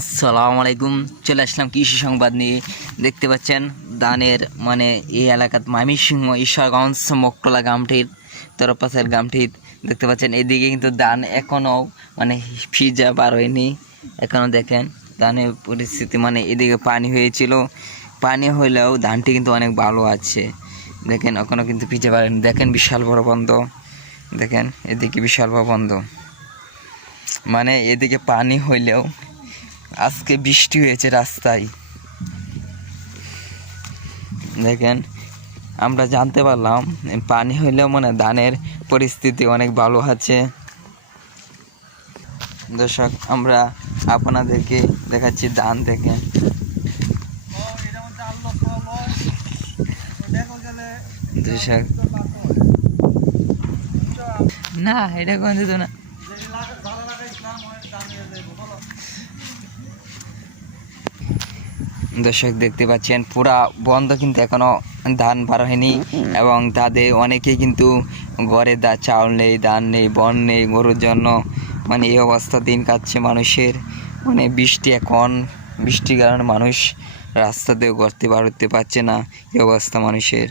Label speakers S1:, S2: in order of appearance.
S1: আসসালামু আলাইকুম চলে আসলাম কৃষি সংবাদ নিয়ে। দেখতে পাচ্ছেন, দানের মানে এই এলাকাত ময়মনসিংহ ঈশ্বরগঞ্জ মকটলা গ্রামটির তরপাশের গ্রামটির দেখতে পাচ্ছেন। এদিকে কিন্তু ধান এখনও মানে ফিজা বার হয়নি। এখনও দেখেন, ধানের পরিস্থিতি মানে এদিকে পানি হয়েছিল। পানি হইলেও ধানটি কিন্তু অনেক ভালো আছে। দেখেন, এখনও কিন্তু ফিজে পারেনি দেখেন, বিশাল বড় বন্ধ। দেখেন, এদিকে বিশাল বড় বন্ধ। মানে এদিকে পানি হইলেও আজকে বৃষ্টি হয়েছে রাস্তায়। দেখেন, আমরা জানতে পারলাম, পানি হইলেও মানে ধানের পরিস্থিতি অনেক ভালো আছে। দর্শক, আমরা আপনাদেরকে দেখাচ্ছি ধান দর্শক, না, এটা কোন দিত না। দর্শক দেখতে পাচ্ছেন, পুরা বন্ধ কিন্তু এখনও ধান বার হয়নি এবং তাদের অনেকেই কিন্তু ঘরে দা চাউল নেই, ধান নেই, বন নেই, গরুর জন্য। মানে এই অবস্থা, দিন কাটছে মানুষের। মানে বৃষ্টি এখন, বৃষ্টির কারণে মানুষ রাস্তা দিয়ে ঘরতে বার হতে পারছে না, এই অবস্থা মানুষের।